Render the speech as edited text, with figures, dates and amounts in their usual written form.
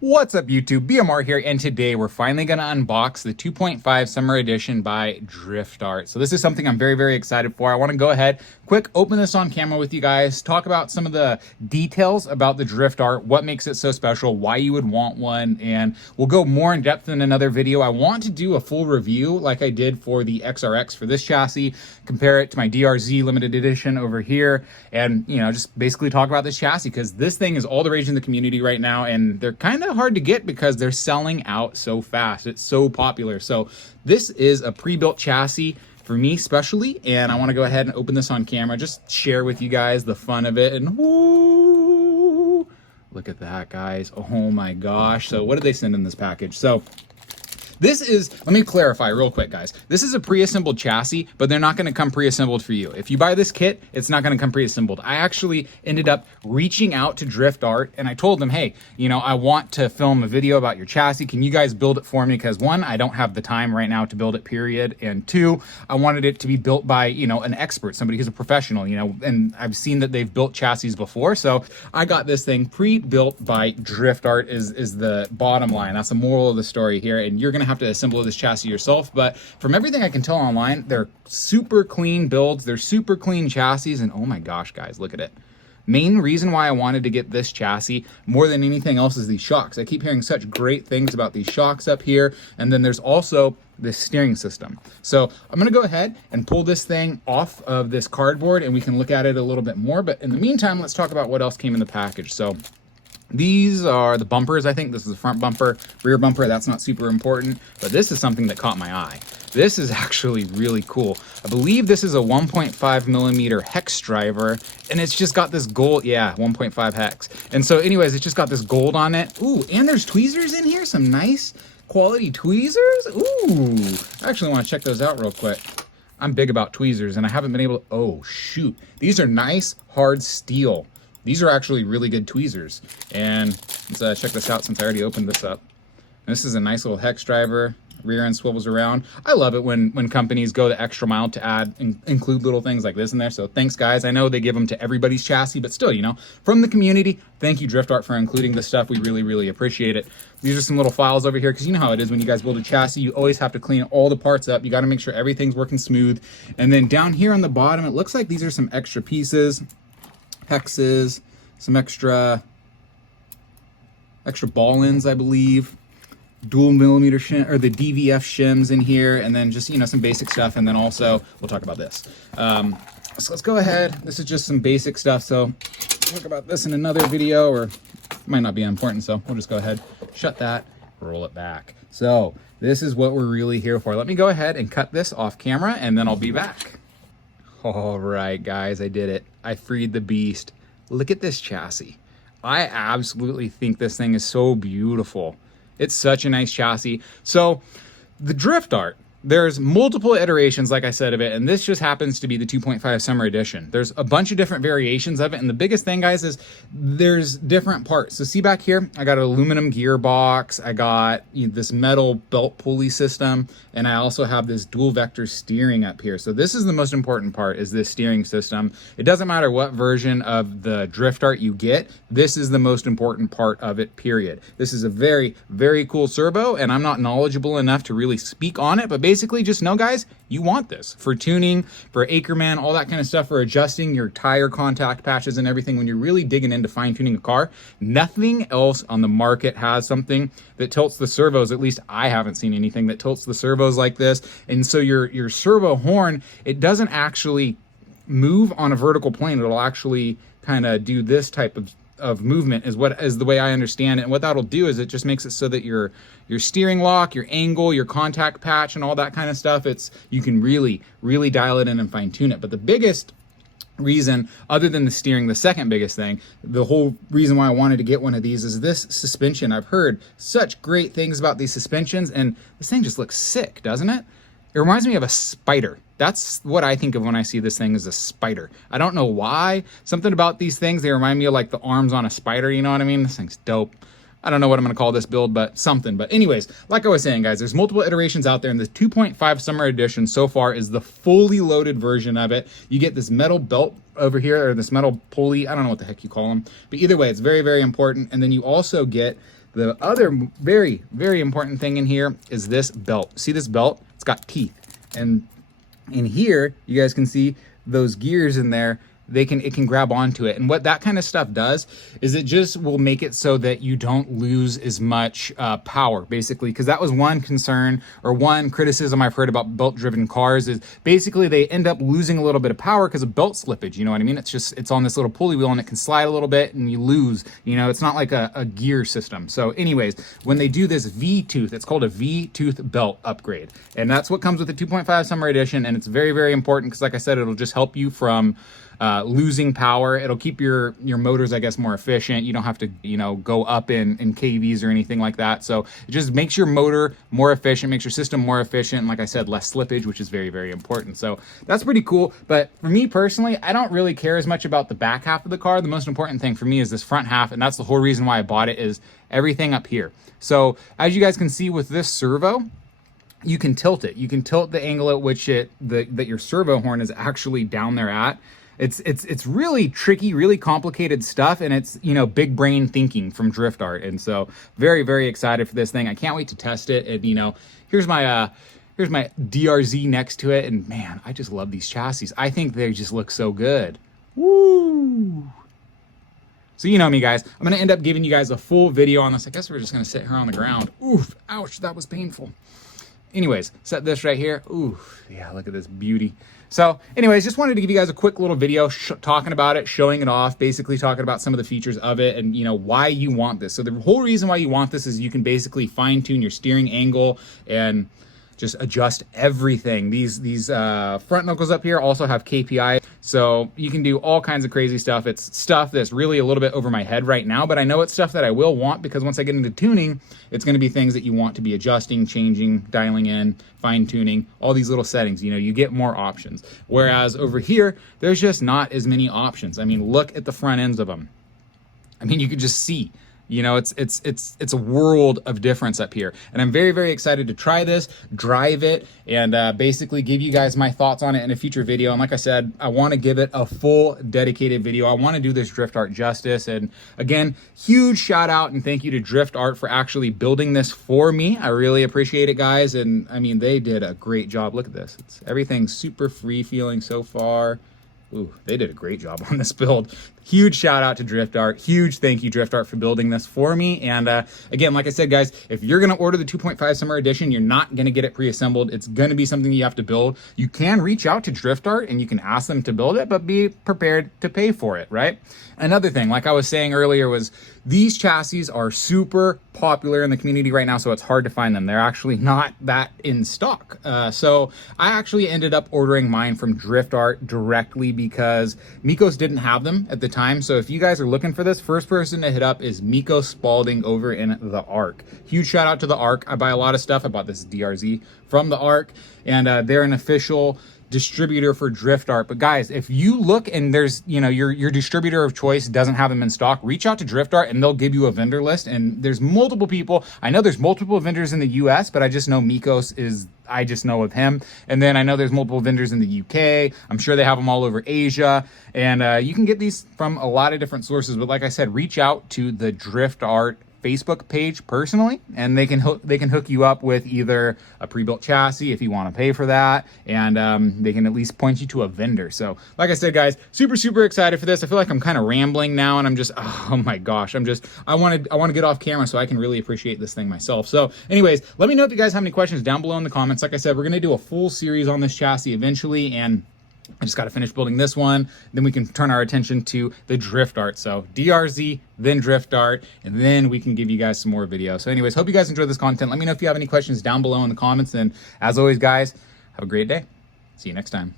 What's up YouTube, BMR here, and today we're finally going to unbox the 2.5 Summer Edition by Drift Art. So this is something I'm very excited for. I want to go ahead, quick open this on camera with you guys, talk about some of the details about the Drift Art, what makes it so special, why you would want one, and we'll go more in depth in another video. I want to do a full review like I did for the XRX for this chassis, compare it to my DRZ limited edition over here, and just basically talk about this chassis because this thing is all the rage in the community right now, and they're kind of hard to get because they're selling out so fast. It's so popular. So this is a pre-built chassis for me especially, and I want to go ahead and open this on camera, just share with you guys the fun of it. And whoo, look at that, guys. Oh my gosh. So what did they send in this package? So this is, let me clarify real quick, guys. This is a pre-assembled chassis, but they're not going to come pre-assembled for you. If you buy this kit, it's not going to come pre-assembled. I actually ended up reaching out to Drift Art, and I told them, hey, I want to film a video about your chassis. Can you guys build it for me? Because one, I don't have the time right now to build it, period. And two, I wanted it to be built by, an expert, somebody who's a professional, and I've seen that they've built chassis before. So I got this thing pre-built by Drift Art is the bottom line. That's the moral of the story here. And you're going to have to assemble this chassis yourself, but from everything I can tell online, they're super clean builds, they're super clean chassis, and oh my gosh, guys, look at it. Main reason why I wanted to get this chassis more than anything else is these shocks. I keep hearing such great things about these shocks up here, and then there's also this steering system. So I'm gonna go ahead and pull this thing off of this cardboard and we can look at it a little bit more, but in the meantime, let's talk about what else came in the package. So these are the bumpers. I think this is the front bumper, rear bumper. That's not super important, but this is something that caught my eye. This is actually really cool. I believe this is a 1.5 millimeter hex driver, and it's just got this gold, 1.5 hex. And so anyways, it's just got this gold on it. Ooh, and there's tweezers in here, some nice quality tweezers. Ooh, I actually want to check those out real quick. I'm big about tweezers, and I haven't been able to, oh shoot. These are nice, hard steel. These are actually really good tweezers. And let's check this out since I already opened this up. And this is a nice little hex driver. Rear end swivels around. I love it when companies go the extra mile to add and include little things like this in there. So thanks, guys. I know they give them to everybody's chassis, but still, from the community, thank you, Drift Art, for including this stuff. We really appreciate it. These are some little files over here because you know how it is when you guys build a chassis. You always have to clean all the parts up. You got to make sure everything's working smooth. And then down here on the bottom, it looks like these are some extra pieces. Hexes, some extra ball ends, I believe, dual millimeter shim, or the DVF shims in here, and then just some basic stuff. And then also we'll talk about this. So let's go ahead. This is just some basic stuff, so we'll talk about this in another video, or it might not be important, so we'll just go ahead, shut that, roll it back. So this is what we're really here for. Let me go ahead and cut this off camera, and then I'll be back. All right, guys, I did it. I freed the beast. Look at this chassis. I absolutely think this thing is so beautiful. It's such a nice chassis. So the Drift Art, there's multiple iterations, like I said, of it, and this just happens to be the 2.5 Summer Edition. There's a bunch of different variations of it, and the biggest thing, guys, is there's different parts. So see back here, I got an aluminum gearbox, I got this metal belt pulley system, and I also have this dual vector steering up here. So this is the most important part, is this steering system. It doesn't matter what version of the Drift Art you get, this is the most important part of it, period. This is a very cool servo, and I'm not knowledgeable enough to really speak on it, but basically just know, guys, you want this for tuning, for Ackerman, all that kind of stuff, for adjusting your tire contact patches and everything when you're really digging into fine-tuning a car. Nothing else on the market has something that tilts the servos. At least I haven't seen anything that tilts the servos like this. And so your servo horn, it doesn't actually move on a vertical plane. It'll actually kind of do this type of movement is the way I understand it. And what that'll do is it just makes it so that your steering lock, your angle, your contact patch, and all that kind of stuff, you can really dial it in and fine tune it. But the biggest reason, other than the steering, the second biggest thing, the whole reason why I wanted to get one of these is this suspension. I've heard such great things about these suspensions, and this thing just looks sick, doesn't it? It reminds me of a spider. That's what I think of when I see this thing, as a spider. I don't know why. Something about these things, they remind me of like the arms on a spider, you know what I mean? This thing's dope. I don't know what I'm going to call this build, but something. But anyways, like I was saying, guys, there's multiple iterations out there, and the 2.5 Summer Edition so far is the fully loaded version of it. You get this metal belt over here, or this metal pulley. I don't know what the heck you call them. But either way, it's very, very important. And then you also get The other very, very important thing in here is this belt. See this belt? It's got teeth. And in here, you guys can see those gears in there. It can grab onto it. And what that kind of stuff does is it just will make it so that you don't lose as much power, basically. Because that was one concern or one criticism I've heard about belt-driven cars is basically they end up losing a little bit of power because of belt slippage. You know what I mean? It's on this little pulley wheel and it can slide a little bit and you lose. You know, it's not like a gear system. So anyways, when they do this V-tooth, it's called a V-tooth belt upgrade. And that's what comes with the 2.5 Summer Edition. And it's very, very important because like I said, it'll just help you from losing power. It'll keep your motors, I guess, more efficient. You don't have to, you know, go up in KVs or anything like that. So it just makes your motor more efficient, makes your system more efficient. And like I said, less slippage, which is very, very important. So that's pretty cool. But for me personally, I don't really care as much about the back half of the car. The most important thing for me is this front half. And that's the whole reason why I bought it is everything up here. So as you guys can see with this servo, you can tilt it. You can tilt the angle at which that your servo horn is actually down there at. It's really tricky, really complicated stuff, and it's, you know, big brain thinking from Drift Art. And so very, very excited for this thing. I can't wait to test it. And, you know, here's my DRZ next to it. And man, I just love these chassis. I think they just look so good. Woo! So you know me, guys. I'm going to end up giving you guys a full video on this. I guess we're just going to sit here on the ground. Oof, ouch, that was painful. Anyways, set this right here. Ooh, yeah, look at this beauty. So anyways, just wanted to give you guys a quick little video talking about it, showing it off, basically talking about some of the features of it and, you know, why you want this. So the whole reason why you want this is you can basically fine tune your steering angle and just adjust everything. These front knuckles up here also have KPI, so you can do all kinds of crazy stuff. It's stuff that's really a little bit over my head right now, but I know it's stuff that I will want because once I get into tuning, it's gonna be things that you want to be adjusting, changing, dialing in, fine tuning, all these little settings. You know, you get more options. Whereas over here, there's just not as many options. I mean, look at the front ends of them. I mean, you could just see. You know, it's a world of difference up here. And I'm very, very excited to try this, drive it, and basically give you guys my thoughts on it in a future video. And like I said, I want to give it a full dedicated video. I want to do this Drift Art justice. And again, huge shout out and thank you to Drift Art for actually building this for me. I really appreciate it, guys. And I mean, they did a great job. Look at this. Everything's super free feeling so far. Ooh, they did a great job on this build. Huge shout out to Drift Art. Huge thank you, Drift Art, for building this for me. And again, like I said, guys, if you're going to order the 2.5 Summer Edition, you're not going to get it pre-assembled. It's going to be something you have to build. You can reach out to Drift Art and you can ask them to build it, but be prepared to pay for it, right? Another thing, like I was saying earlier, was these chassis are super popular in the community right now, so it's hard to find them. They're actually not that in stock. So I actually ended up ordering mine from Drift Art directly because Mikos didn't have them at the time. So if you guys are looking for this, first person to hit up is Mikos Spalding over in the Arc. Huge shout out to the Arc. I buy a lot of stuff. I bought this DRZ from the Arc, and they're an official distributor for Drift Art. But guys, if you look and there's, you know, your distributor of choice doesn't have them in stock, reach out to Drift Art and they'll give you a vendor list. And there's multiple people. I know there's multiple vendors in the US, but I just know I just know of him. And then I know there's multiple vendors in the UK. I'm sure they have them all over Asia. And you can get these from a lot of different sources. But like I said, reach out to the Drift Art Facebook page personally, and they can hook you up with either a pre-built chassis if you want to pay for that, and they can at least point you to a vendor. So like I said, guys, super excited for this. I feel like I'm kind of rambling now, and I'm just, oh my gosh, I want to get off camera so I can really appreciate this thing myself. So anyways, let me know if you guys have any questions down below in the comments. Like I said, we're going to do a full series on this chassis eventually, and I just got to finish building this one. Then we can turn our attention to the Drift Art. So DRZ, then Drift Art, and then we can give you guys some more videos. So anyways, hope you guys enjoyed this content. Let me know if you have any questions down below in the comments. And as always, guys, have a great day. See you next time.